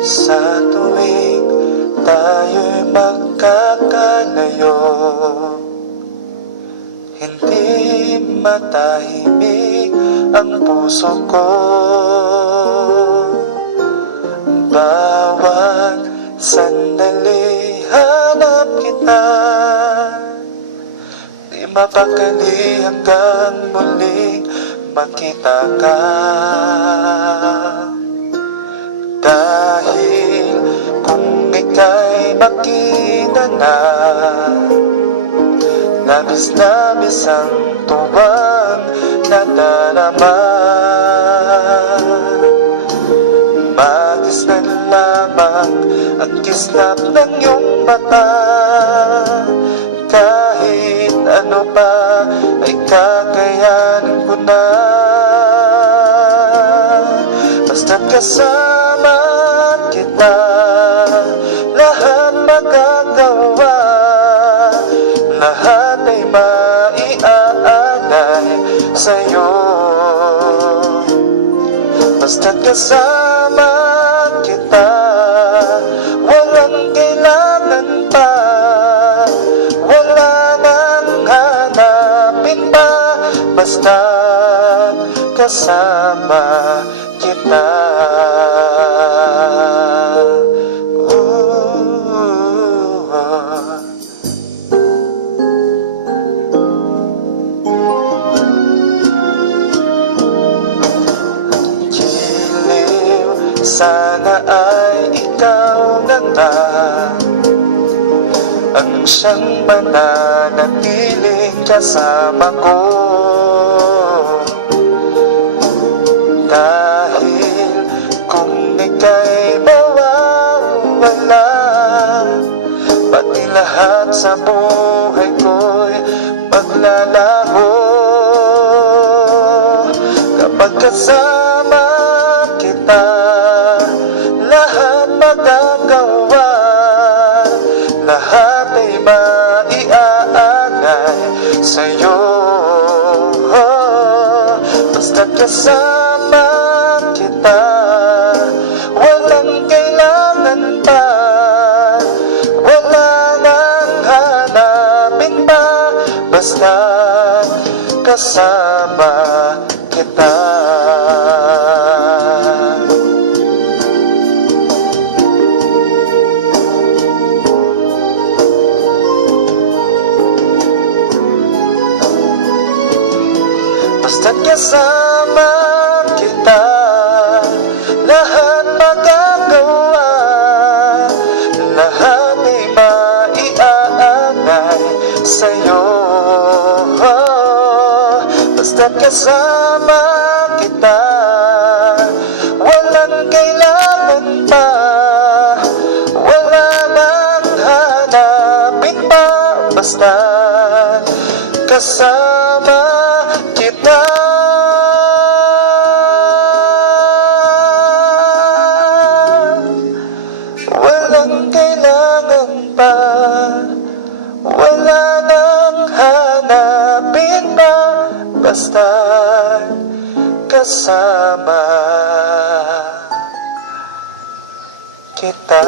Sa tuwing tayo'y magkakalayo, hindi matahimik ang puso ko. Bawat sandali hanap kita, di mapakali hanggang muling makita ka. Dahil kung ika'y makita na, labis-labis ang tuwang nadarama. Magisnan lamang ang kislap ng iyong mata. Kahit ano pa ay kakayanin ko na. Basta't kasama kita, lahat magagawa, lahat ay maiaalay sa'yo. Basta't kasama kita, walang kailangan pa, wala nang hanapin pa. Basta't kasama kita. Sana ay ikaw na nga ang siyang mananatiling kasama ko. Dahil kung ika'y mawawala, pati lahat sa buhay ko'y maglalaho. Kapag kasama kita, lahat magagawa, lahat ay maiaalay sa'yo. Basta't kasama kita, walang kailangan pa, wala nang hanapin pa. Basta't kasama kita. Basta't kasama kita, lahat magagawa, lahat ay maiaalay sa'yo. Basta't kasama kita, walang kailangan pa, wala nang hanapin pa. Basta't kasama kita. Walang kailangan pa, wala nang hanapin pa. Basta't kasama kita.